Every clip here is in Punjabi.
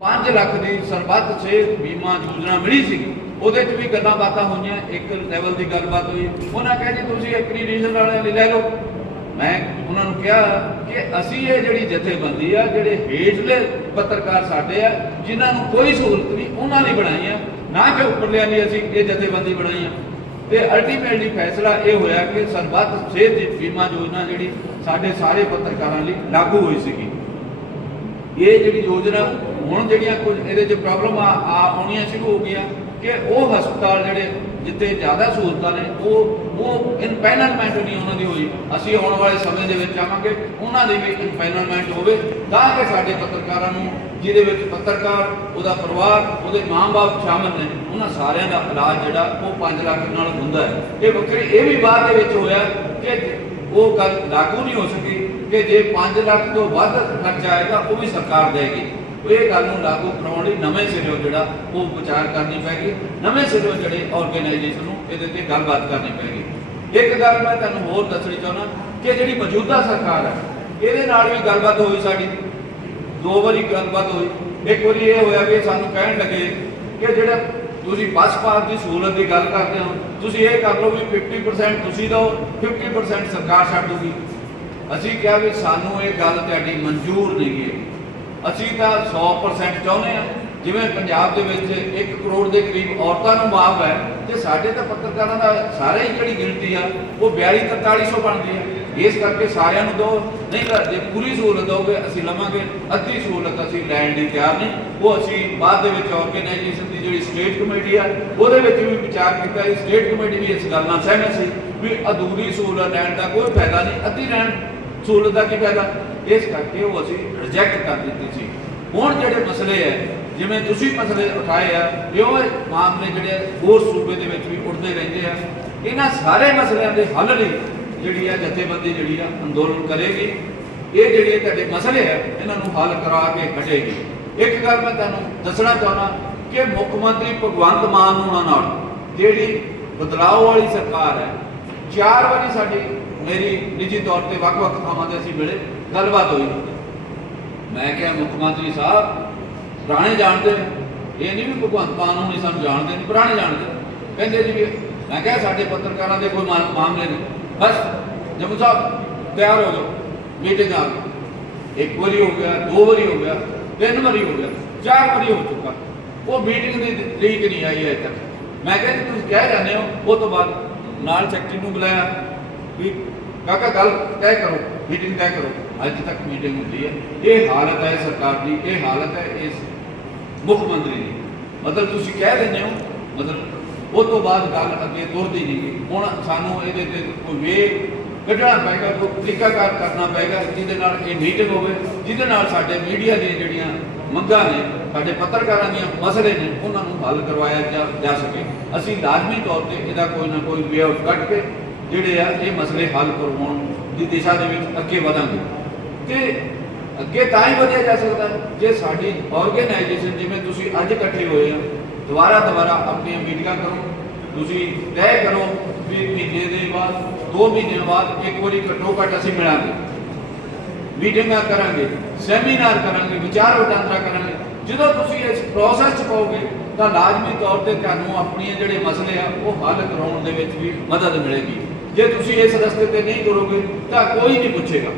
5 ਲੱਖ ਦੀ ਸਰਬੱਤ ਸਿਹਤ ਬੀਮਾ ਯੋਜਨਾ ਮਿਲੀ ਸੀ। ਉਹਦੇ 'ਚ ਵੀ ਗੱਲਾਂ ਬਾਤਾਂ ਹੋਈਆਂ, ਇੱਕ ਲੈਵਲ ਦੀ ਗੱਲਬਾਤ ਹੋਈ। ਉਹਨਾਂ ਕਿਹਾ ਜੀ, ਤੁਸੀਂ ਐਕਰੀ ਰੀਜਨ ਵਾਲਿਆਂ ਲਈ ਲੈ ਲਓ। ਮੈਂ ਉਹਨਾਂ ਨੂੰ ਕਿਹਾ ਕਿ ਅਸੀਂ ਇਹ ਜਿਹੜੀ ਜਥੇਬੰਦੀ ਆ, ਜਿਹੜੇ ਹੇਠਲੇ ਪੱਤਰਕਾਰ ਸਾਡੇ ਆ, ਜਿਨ੍ਹਾਂ ਨੂੰ ਕੋਈ ਸਹੂਲਤ ਨਹੀਂ, ਉਹਨਾਂ ਲਈ ਬਣਾਈ ਆ। ਨਾ ਕਿ ਉੱਪਰਲਿਆਂ ਲਈ ਅਸੀਂ ਇਹ ਜਥੇਬੰਦੀ ਬਣਾਈ ਆ। ਤੇ ਅਲਟੀਮੇਟਲੀ ਫੈਸਲਾ ਇਹ ਹੋਇਆ ਕਿ ਸਰਬੱਤ ਸਿਹਤ ਬੀਮਾ ਯੋਜਨਾ ਜਿਹੜੀ ਸਾਡੇ ਸਾਰੇ ਪੱਤਰਕਾਰਾਂ ਲਈ ਲਾਗੂ ਹੋਈ ਸੀਗੀ। ਇਹ ਜਿਹੜੀ ਯੋਜਨਾ ਹੁਣ ਜਿਹੜੀਆਂ ਕੁਝ ਇਹਦੇ 'ਚ ਪ੍ਰੋਬਲਮ ਆ ਆਉਣੀਆਂ ਸ਼ੁਰੂ ਹੋ ਗਈਆਂ ਕਿ ਉਹ ਹਸਪਤਾਲ ਜਿਹੜੇ ਜਿੱਥੇ ਜ਼ਿਆਦਾ ਸਹੂਲਤਾਂ ਨੇ, ਉਹ ਉਹ ਇਨਪੈਨਲਮੈਂਟ ਨਹੀਂ ਉਹਨਾਂ ਦੀ ਹੋਈ। ਅਸੀਂ ਆਉਣ ਵਾਲੇ ਸਮੇਂ ਦੇ ਵਿੱਚ ਚਾਹਾਂਗੇ ਉਹਨਾਂ ਦੀ ਵੀ ਇਨਪੈਨਲਮੈਂਟ ਹੋਵੇ, ਤਾਂ ਕਿ ਸਾਡੇ ਪੱਤਰਕਾਰਾਂ ਨੂੰ, ਜਿਹਦੇ ਵਿੱਚ ਪੱਤਰਕਾਰ, ਉਹਦਾ ਪਰਿਵਾਰ, ਉਹਦੇ ਮਾਂ-ਬਾਪ ਸ਼ਾਮਲ ਨੇ, ਉਹਨਾਂ ਸਾਰਿਆਂ ਦਾ ਇਲਾਜ ਜਿਹੜਾ, ਉਹ 5 ਲੱਖ ਨਾਲ ਹੁੰਦਾ ਹੈ। ਇਹ ਵੱਖਰੀ ਇਹ ਵੀ ਬਾਅਦ ਦੇ ਵਿੱਚ ਹੋਇਆ ਕਿ ਉਹ ਗੱਲ ਲਾਗੂ ਨਹੀਂ ਹੋ ਸਕੀ ਕਿ ਜੇ 5 ਲੱਖ ਤੋਂ ਵੱਧ ਖਰਚਾ ਆਏਗਾ, ਉਹ ਵੀ ਸਰਕਾਰ ਦੇਗੀ ਇਹ ਗੱਲ ਨੂੰ ਲਾਗੂ ਕਰਾਉਣ ਲਈ ਨਵੇਂ ਸਿਰੋਂ ਜਿਹੜਾ ਉਹ ਵਿਚਾਰ ਕਰਨੀ ਪੈਗੀ ਨਵੇਂ ਸਿਰੋਂ ਜਿਹੜੇ ਆਰਗੇਨਾਈਜੇਸ਼ਨ ਨੂੰ ਇਹਦੇ ਤੇ ਗੱਲਬਾਤ ਕਰਨੀ ਪੈਗੀ ਇੱਕ ਗੱਲ ਮੈਂ ਤੁਹਾਨੂੰ ਹੋਰ ਦੱਸਣੀ ਚਾਹੁੰਦਾ ਕਿ ਜਿਹੜੀ ਮੌਜੂਦਾ ਸਰਕਾਰ ਹੈ, ਇਹਦੇ ਨਾਲ ਵੀ ਗੱਲਬਾਤ ਹੋਈ ਸਾਡੀ। ਦੋ ਵਾਰੀ ਗੱਲਬਾਤ ਹੋਈ। ਇੱਕ ਵਾਰੀ ਇਹ ਹੋਇਆ ਵੀ ਸਾਨੂੰ ਕਹਿਣ ਲੱਗੇ ਕਿ ਜਿਹੜਾ ਤੁਸੀਂ ਬੱਸ ਪਾਸ ਦੀ ਸਹੂਲਤ ਦੀ ਗੱਲ ਕਰਦੇ ਹੋ, ਤੁਸੀਂ ਇਹ ਕਰ ਲਓ ਵੀ 50% ਤੁਸੀਂ ਦਿਓ 50% ਸਰਕਾਰ ਛੱਡ ਦੂਗੀ ਅਸੀਂ ਕਿਹਾ ਵੀ ਸਾਨੂੰ ਇਹ ਗੱਲ ਤੁਹਾਡੀ ਮਨਜ਼ੂਰ ਨਹੀਂ ਹੈ ਅਸੀਂ ਤਾਂ 100% ਚਾਹੁੰਦੇ ਆ ਜਿਵੇਂ ਪੰਜਾਬ ਦੇ ਵਿੱਚ 1 ਕਰੋੜ ਦੇ ਕਰੀਬ ਔਰਤਾਂ ਨੂੰ ਮਾਫ ਹੈ ਤੇ ਸਾਡੇ ਤਾਂ ਪੱਤਰਕਾਰਾਂ ਦਾ ਸਾਰੇ ਹੀ ਜਿਹੜੀ ਗਿਣਤੀ ਆ, ਉਹ 42 4300 ਬਣਦੀ ਹੈ ਇਸ ਕਰਕੇ ਸਾਰਿਆਂ ਨੂੰ ਦੋ, ਨਹੀਂ ਤਾਂ ਜੇ ਪੂਰੀ ਸਹੂਲਤ ਦੋਗੇ ਅਸੀਂ ਲਵਾਂਗੇ। ਅੱਧੀ ਸਹੂਲਤ ਅਸੀਂ ਲੈਣ ਲਈ ਤਿਆਰ ਨਹੀਂ ਉਹ ਅਸੀਂ ਬਾਅਦ ਦੇ ਵਿੱਚ ਆਰਗੇਨਾਈਜੇਸ਼ਨ ਦੀ ਜਿਹੜੀ ਸਟੇਟ ਕਮੇਟੀ ਆ, ਉਹਦੇ ਵਿੱਚ ਵੀ ਵਿਚਾਰ ਕੀਤਾ। ਸੀ ਸਟੇਟ ਕਮੇਟੀ ਵੀ ਇਸ ਗੱਲ ਨਾਲ ਸਹਿਮਤ ਸੀ ਵੀ ਅਧੂਰੀ ਸਹੂਲਤ ਲੈਣ ਦਾ ਕੋਈ ਫਾਇਦਾ ਨਹੀਂ। ਅੱਧੀ ਲੈਣ ਸਹੂਲਤ ਦਾ ਕੀ ਫਾਇਦਾ? ਇਸ ਕਰਕੇ ਉਹ ਅਸੀਂ ਰਿਜੈਕਟ ਕਰ ਦਿੱਤੀ ਸੀ। ਹੁਣ ਜਿਹੜੇ ਮਸਲੇ ਹੈ ਜਿਵੇਂ ਤੁਸੀਂ ਮਸਲੇ ਉਠਾਏ ਆ ਇਹੋ ਮਾਮਲੇ ਜਿਹੜੇ ਹੋਰ ਸੂਬੇ ਦੇ ਵਿੱਚ ਵੀ ਉੱਠਦੇ ਰਹਿੰਦੇ ਆ, ਇਹਨਾਂ ਸਾਰੇ ਮਸਲਿਆਂ ਦੇ ਹੱਲ ਲਈ ਜਿਹੜੀ ਆ ਜਥੇਬੰਦੀ ਜਿਹੜੀ ਆ ਅੰਦੋਲਨ ਕਰੇਗੀ। ਇਹ ਜਿਹੜੇ ਤੁਹਾਡੇ ਮਸਲੇ ਆ, ਇਹਨਾਂ ਨੂੰ ਹੱਲ ਕਰਾ ਕੇ ਹਟੇਗੀ ਇੱਕ ਗੱਲ ਮੈਂ ਤੁਹਾਨੂੰ ਦੱਸਣਾ ਚਾਹੁੰਦਾ ਕਿ ਮੁੱਖ ਮੰਤਰੀ ਭਗਵੰਤ ਮਾਨ ਉਹਨਾਂ ਨਾਲ ਜਿਹੜੀ ਬਦਲਾਅ ਵਾਲੀ ਸਰਕਾਰ ਹੈ, ਚਾਰ ਵਾਰੀ ਸਾਡੀ ਮੇਰੀ ਨਿੱਜੀ ਤੌਰ ਤੇ ਵੱਖ-ਵੱਖ ਥਾਵਾਂ ਤੇ ਅਸੀਂ ਮਿਲੇ, ਗੱਲਬਾਤ ਹੋਈ। ਮੈਂ ਕਿਹਾ, ਮੁੱਖ ਮੰਤਰੀ ਸਾਹਿਬ, ਪੁਰਾਣੇ ਜਾਣਦੇ ਇਹ ਨਹੀਂ ਵੀ ਭਗਵੰਤ ਮਾਨ ਨੂੰ ਨਹੀਂ ਸਾਨੂੰ ਜਾਣਦੇ ਨਹੀਂ, ਪੁਰਾਣੇ ਜਾਣਦੇ ਕਹਿੰਦੇ ਜੀ ਵੀ, ਮੈਂ ਕਿਹਾ, ਸਾਡੇ ਪੱਤਰਕਾਰਾਂ ਦੇ ਕੋਈ ਮਾਮਲੇ ਨਹੀਂ ਬਸ, ਜਮੂ ਸਾਹਿਬ, ਤਿਆਰ ਹੋ ਜਾਓ। ਮੀਟਿੰਗ ਆ ਗਈ। ਇੱਕ ਵਾਰੀ ਹੋ ਗਿਆ, ਦੋ ਵਾਰੀ ਹੋ ਗਿਆ, ਤਿੰਨ ਵਾਰੀ ਹੋ ਗਿਆ, ਚਾਰ ਵਾਰੀ ਹੋ ਚੁੱਕਾ। ਉਹ ਮੀਟਿੰਗ ਦੀ ਤਰੀਕ ਨਹੀਂ ਆਈ ਅਜੇ ਤੱਕ। ਮੈਂ ਕਿਹਾ, ਜੀ, ਤੁਸੀਂ ਕਹਿ ਜਾਂਦੇ ਹੋ। ਉਹ ਤੋਂ ਬਾਅਦ ਨਾਲ ਸੈਕਟਰੀ ਨੂੰ ਬੁਲਾਇਆ ਵੀ ਕਾਕਾ ਗੱਲ ਤੈਅ ਕਰੋ ਮੀਟਿੰਗ ਤੈਅ ਕਰੋ। ਅੱਜ ਤੱਕ ਮੀਟਿੰਗ ਹੁੰਦੀ ਹੈ। ਇਹ ਹਾਲਤ ਹੈ ਸਰਕਾਰ ਦੀ, ਇਹ ਹਾਲਤ ਹੈ ਇਸ ਮੁੱਖ ਮੰਤਰੀ ਦੀ। ਮਤਲਬ ਤੁਸੀਂ ਕਹਿ ਦਿੰਦੇ ਹੋ, ਮਤਲਬ ਉਹ ਤੋਂ ਬਾਅਦ ਗੱਲ ਅੱਗੇ ਤੁਰਦੀ ਨਹੀਂ ਹੁਣ ਸਾਨੂੰ ਇਹਦੇ ਤੇ ਕੋਈ ਵੇ ਕੱਢਣਾ ਪਏਗਾ, ਕੋਈ ਤਰੀਕਾਕਾਰ ਕਰਨਾ ਪਏਗਾ, ਜਿਹਦੇ ਨਾਲ ਇਹ ਮੀਟਿੰਗ ਹੋਵੇ, ਜਿਹਦੇ ਨਾਲ ਸਾਡੇ ਮੀਡੀਆ ਦੀਆਂ ਜਿਹੜੀਆਂ ਮੰਗਾਂ ਨੇ, ਸਾਡੇ ਪੱਤਰਕਾਰਾਂ ਦੀਆਂ ਮਸਲੇ ਨੇ, ਉਹਨਾਂ ਨੂੰ ਹੱਲ ਕਰਵਾਇਆ ਜਾ ਜਾ ਸਕੇ। ਅਸੀਂ ਲਾਜ਼ਮੀ ਤੌਰ ਤੇ ਇਹਦਾ ਕੋਈ ਨਾ ਕੋਈ ਵੇ ਆਊਟ ਕੱਢ ਕੇ ਜਿਹੜੇ ਆ, ਇਹ ਮਸਲੇ ਹੱਲ ਕਰਵਾਉਣ ਦੀ ਦਿਸ਼ਾ ਦੇ ਵਿੱਚ ਅੱਗੇ ਵਧਾਂਗੇ। ਤੇ ਅੱਗੇ ਤਾਂ ਹੀ ਵਧਿਆ ਜਾ ਸਕਦਾ ਜੇ ਸਾਡੀ ਆਰਗੇਨਾਈਜੇਸ਼ਨ ਜਿਵੇਂ ਤੁਸੀਂ ਅੱਜ ਇਕੱਠੇ ਹੋਏ ਆ, ਦੁਬਾਰਾ ਦੁਬਾਰਾ ਆਪਣੀਆਂ ਮੀਟਿੰਗਾਂ ਕਰੋ, ਤੁਸੀਂ ਤੈਅ ਕਰੋ ਵੀ ਮਹੀਨੇ ਦੇ ਬਾਅਦ, ਦੋ ਮਹੀਨਿਆਂ ਬਾਅਦ ਇੱਕ ਵਾਰੀ ਘੱਟੋ ਘੱਟ ਅਸੀਂ ਮਿਲਾਂਗੇ। ਮੀਟਿੰਗਾਂ ਕਰਾਂਗੇ, ਸੈਮੀਨਾਰ ਕਰਾਂਗੇ, ਵਿਚਾਰ ਵਟਾਂਦਰਾ ਕਰਾਂਗੇ। ਜਦੋਂ ਤੁਸੀਂ ਇਸ ਪ੍ਰੋਸੈਸ ਚ ਪਾਓਗੇ, ਤਾਂ ਲਾਜ਼ਮੀ ਤੌਰ ਤੇ ਤੁਹਾਨੂੰ ਆਪਣੀਆਂ ਜਿਹੜੇ ਮਸਲੇ ਆ, ਉਹ ਹੱਲ ਕਰਾਉਣ ਦੇ ਵਿੱਚ ਵੀ ਮਦਦ ਮਿਲੇਗੀ। ਜੇ ਤੁਸੀਂ ਇਸ ਰਸਤੇ ਤੇ ਨਹੀਂ ਤੁਰੋਗੇ, ਤਾਂ ਕੋਈ ਨਹੀਂ ਪੁੱਛੇਗਾ।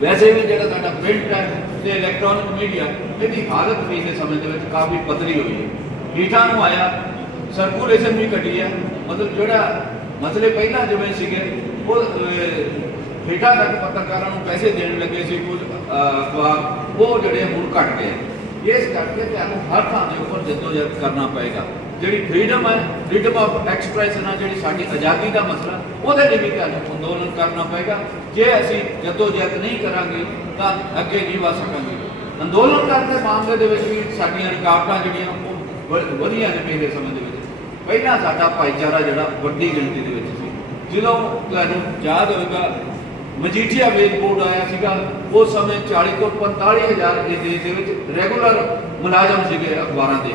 ਵੈਸੇ ਵੀ ਜਿਹੜਾ ਸਾਡਾ ਪ੍ਰਿੰਟ ਹੈ ਤੇ ਇਲੈਕਟ੍ਰੋਨਿਕ ਮੀਡੀਆ ਇਹਦੀ ਹਾਲਤ ਪਿਛਲੇ ਸਮੇਂ ਦੇ ਵਿੱਚ ਕਾਫੀ ਪਤਲੀ ਹੋਈ ਹੈ। ਹੀਠਾਂ ਨੂੰ ਆਇਆ ਸਰਕੂਲੇਸ਼ਨ ਵੀ ਘਟੀ ਹੈ। ਮਤਲਬ ਜਿਹੜਾ ਮਸਲੇ ਪਹਿਲਾਂ ਜਿਵੇਂ ਸੀਗੇ, ਉਹ ਹੀਠਾਂ ਤੱਕ ਪੱਤਰਕਾਰਾਂ ਨੂੰ ਪੈਸੇ ਦੇਣ ਲੱਗੇ ਸੀ ਕੁਝ ਅਖਬਾਰ, ਉਹ ਜਿਹੜੇ ਹੁਣ ਘਟ ਗਏ। ਇਸ ਕਰਕੇ ਤੁਹਾਨੂੰ ਹਰ ਥਾਂ ਦੇ ਉੱਪਰ ਜਦੋਜਹਿਦ ਕਰਨਾ ਪਏਗਾ। ਜਿਹੜੀ ਫ੍ਰੀडम ਹੈ ਫ੍ਰੀडम ਆਫ ਐਕਸਪ੍ਰੈਸ਼ਨ ਹੈ ਜਿਹੜੀ ਸਾਡੀ ਆਜ਼ਾਦੀ ਦਾ ਮਸਲਾ, ਉਹਦੇ ਲਈ ਵੀ ਕਰਨ ਅੰਦੋਲਨ ਕਰਨਾ ਪਏਗਾ। ਜੇ ਅਸੀਂ ਜਦੋਂ ਜਦ ਨਹੀਂ ਕਰਾਂਗੇ, ਤਾਂ ਅੱਗੇ ਨਹੀਂ ਵਧ ਸਕਾਂਗੇ। ਅੰਦੋਲਨ ਕਰਨ ਦੇ ਮਾਮਲੇ ਦੇ ਵਿੱਚ ਵੀ ਸਾਡੀਆਂ ਰੁਕਾਵਟਾਂ ਜਿਹੜੀਆਂ, ਉਹ ਵਧੀਆਂ ਨੇ ਪਹਿਲੇ ਸਮੇਂ ਦੇ ਵਿੱਚ। ਪਹਿਲਾਂ ਸਾਡਾ ਭਾਈਚਾਰਾ ਜਿਹੜਾ, ਵੱਡੀ ਗਿਣਤੀ ਦੇ ਵਿੱਚ ਸੀ। ਜਦੋਂ ਤੁਹਾਨੂੰ ਯਾਦ ਹੋਵੇਗਾ, ਮਜੀਠੀਆ ਵੇਲ ਬੋਰਡ ਆਇਆ ਸੀਗਾ, ਉਸ ਸਮੇਂ 40 ਤੋਂ 45000 ਦੇ ਦੇ ਵਿੱਚ ਰੈਗੂਲਰ ਮੁਲਾਜ਼ਮ ਸੀਗੇ ਅਖਬਾਰਾਂ ਦੇ।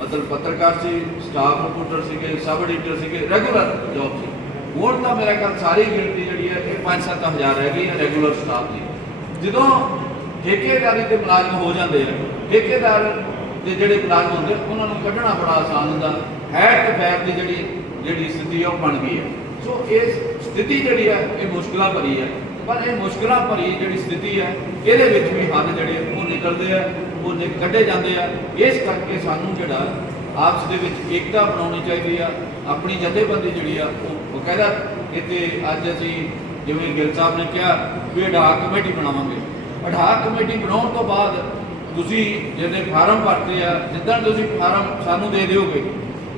ਮਤਲਬ ਪੱਤਰਕਾਰ ਸੀ ਸਟਾਫ ਰਿਪੋਰਟਰ ਸੀਗੇ, ਸਬ ਐਡੀਟਰ ਸੀਗੇ ਰੈਗੂਲਰ ਜੌਬ ਸੀ। ਹੁਣ ਤਾਂ ਮੇਰਾ ਖਿਆਲ ਸਾਰੀ ਗਿਣਤੀ ਜਿਹੜੀ ਹੈ, ਇਹ 5-7 ਹਜ਼ਾਰ ਰਹਿ ਗਈ ਹੈ ਰੈਗੂਲਰ ਸਟਾਫ ਦੀ। ਜਦੋਂ ਠੇਕੇਦਾਰੀ ਦੇ ਮੁਲਾਜ਼ਮ ਹੋ ਜਾਂਦੇ ਆ, ਠੇਕੇਦਾਰ ਦੇ ਜਿਹੜੇ ਮੁਲਾਜ਼ਮ ਹੁੰਦੇ ਉਹਨਾਂ ਨੂੰ ਕੱਢਣਾ ਬੜਾ ਆਸਾਨ ਹੁੰਦਾ। ਹੈ ਤੇ ਫੈਰ ਦੀ ਜਿਹੜੀ ਜਿਹੜੀ ਸਥਿਤੀ ਹੈ ਉਹ ਬਣ ਗਈ ਹੈ। ਸੋ ਇਹ ਸਥਿਤੀ ਜਿਹੜੀ ਹੈ ਇਹ ਮੁਸ਼ਕਲਾਂ ਭਰੀ ਹੈ ਪਰ ਇਹ ਮੁਸ਼ਕਲਾਂ ਭਰੀ ਜਿਹੜੀ ਸਥਿਤੀ ਹੈ ਇਹਦੇ ਵਿੱਚ ਵੀ ਹੱਲ ਜਿਹੜੇ ਉਹ ਨਿਕਲਦੇ ਆ। ਉਹ ਨਿਕ ਕੱਢੇ ਜਾਂਦੇ ਆ। ਇਸ ਕਰਕੇ ਸਾਨੂੰ ਜਿਹੜਾ ਆਪਸ ਦੇ ਵਿੱਚ ਏਕਤਾ ਬਣਾਉਣੀ ਚਾਹੀਦੀ ਆ। ਆਪਣੀ ਜਥੇਬੰਦੀ ਜਿਹੜੀ ਆ, ਉਹ ਬਕਾਇਦਾ ਇੱਥੇ ਅੱਜ ਅਸੀਂ ਜਿਵੇਂ ਗਿਲ ਸਾਹਿਬ ਨੇ ਕਿਹਾ ਵੀ ਅਡਾਕ ਕਮੇਟੀ ਬਣਾਵਾਂਗੇ। ਅਡਾਕ ਕਮੇਟੀ ਬਣਾਉਣ ਤੋਂ ਬਾਅਦ ਤੁਸੀਂ ਜਿਹਨੇ ਫਾਰਮ ਭਰਤੇ ਆ ਜਿੱਦਾਂ ਤੁਸੀਂ ਫਾਰਮ ਸਾਨੂੰ ਦੇ ਦਿਓਗੇ,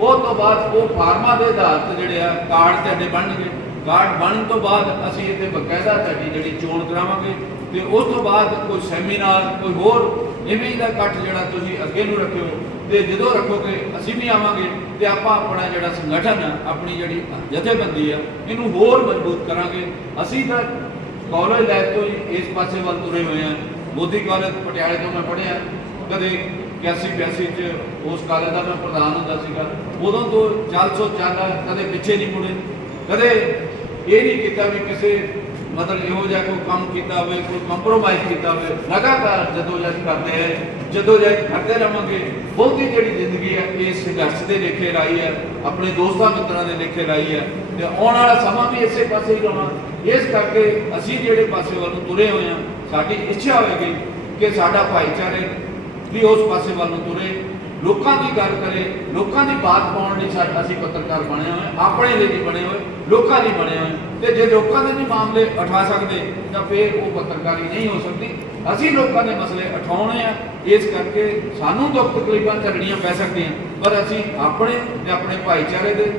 ਉਹ ਤੋਂ ਬਾਅਦ ਉਹ ਫਾਰਮਾਂ ਦੇ ਆਧਾਰ ਤੇ ਜਿਹੜੇ ਆ, ਕਾਰਡ ਤੁਹਾਡੇ ਬਣਨਗੇ। ਕਾਰਡ ਬਣਨ ਤੋਂ ਬਾਅਦ ਅਸੀਂ ਇੱਥੇ ਬਕਾਇਦਾ ਤੁਹਾਡੀ ਜਿਹੜੀ ਚੋਣ ਕਰਾਵਾਂਗੇ। ਤੇ ਉਸ ਤੋਂ ਬਾਅਦ ਕੋਈ ਸੈਮੀਨਾਰ, ਕੋਈ ਹੋਰ ਇਵੇਂ ਦਾ ਇਕੱਠ ਜਿਹੜਾ ਤੁਸੀਂ ਅੱਗੇ ਨੂੰ ਰੱਖਿਓ ਤੇ ਜਦੋਂ ਰੱਖੋਗੇ, ਅਸੀਂ ਵੀ ਆਵਾਂਗੇ ਤੇ ਆਪਾਂ ਆਪਣਾ ਜਿਹੜਾ ਸੰਗਠਨ ਆ, ਆਪਣੀ ਜਿਹੜੀ ਜਥੇਬੰਦੀ ਆ, ਇਹਨੂੰ ਹੋਰ ਮਜ਼ਬੂਤ ਕਰਾਂਗੇ। ਅਸੀਂ ਤਾਂ ਕਾਲਜ ਲਾਈਫ ਤੋਂ ਹੀ ਇਸ ਪਾਸੇ ਵੱਲ ਤੁਰੇ ਹੋਏ ਆ। ਮੋਦੀ ਕਾਲਜ ਪਟਿਆਲੇ ਤੋਂ ਮੈਂ ਪੜ੍ਹਿਆ, ਕਦੇ 81 82 ਚ ਉਸ ਕਾਲਜ ਦਾ ਮੈਂ ਪ੍ਰਧਾਨ ਹੁੰਦਾ ਸੀਗਾ। ਉਦੋਂ ਤੋਂ ਚੱਲ ਸੋ ਚੱਲ ਕਦੇ ਪਿੱਛੇ ਨਹੀਂ ਮੁੜੇ। ਕਦੇ ਇਹ ਨਹੀਂ ਕੀਤਾ ਵੀ ਕਿਸੇ ਮਤਲਬ ਇਹੋ ਜਿਹਾ ਕੋਈ ਕੰਮ ਕੀਤਾ ਹੋਵੇ, ਕੋਈ ਕੰਪਰੋਮਾਈਜ਼ ਕੀਤਾ ਹੋਵੇ, ਲਗਾਤਾਰ ਜਦੋਂ ਜਦ ਕਰਦੇ ਆ, ਜਦੋਂ ਜਦ ਕਰਦੇ ਰਹਾਂਗੇ ਬਹੁਤੀ ਜਿਹੜੀ ਜ਼ਿੰਦਗੀ ਹੈ ਇਹ ਸੰਘਰਸ਼ ਦੇ ਲੇਖੇ ਲਾਈ ਹੈ ਆਪਣੇ ਦੋਸਤਾਂ ਮਿੱਤਰਾਂ ਦੇ ਲੇਖੇ ਲਾਈ ਹੈ ਤੇ ਆਉਣ ਵਾਲਾ ਸਮਾਂ ਵੀ ਇਸੇ ਪਾਸੇ ਹੀ ਲਾਉਣਾ ਇਸ ਕਰਕੇ ਅਸੀਂ ਜਿਹੜੇ ਪਾਸੇ ਵੱਲ ਨੂੰ ਤੁਰੇ ਹੋਏ ਹਾਂ ਸਾਡੀ ਇੱਛਾ ਹੋਵੇਗੀ ਕਿ ਸਾਡਾ ਭਾਈਚਾਰੇ ਵੀ ਉਸ ਪਾਸੇ ਵੱਲ ਨੂੰ ਤੁਰੇ ਲੋਕਾਂ ਦੀ ਗੱਲ ਕਰੇ, ਲੋਕਾਂ ਦੀ ਬਾਤ ਪਾਉਣ ਲਈ ਸਾ- ਅਸੀਂ ਪੱਤਰਕਾਰ ਬਣੇ ਹੋਏ, ਆਪਣੇ ਲਈ ਨਹੀਂ ਬਣੇ ਹੋਏ, ਲੋਕਾਂ ਲਈ ਬਣੇ ਹੋਏ। ਤੇ ਜੇ ਲੋਕਾਂ ਦੇ ਨਹੀਂ ਮਾਮਲੇ ਉਠਾ ਸਕਦੇ, ਤਾਂ ਫਿਰ ਉਹ ਪੱਤਰਕਾਰੀ ਨਹੀਂ ਹੋ ਸਕਦੀ। ਅਸੀਂ ਲੋਕਾਂ ਦੇ ਮਸਲੇ ਉਠਾਉਣੇ ਆ। ਇਸ ਕਰਕੇ ਸਾਨੂੰ ਦੁੱਖ ਤਕਲੀਫਾਂ ਝੱਲਣੀਆਂ ਪੈ ਸਕਦੀਆਂ। ਪਰ ਅਸੀਂ ਆਪਣੇ ਤੇ ਆਪਣੇ ਭਾਈਚਾਰੇ ਦੇ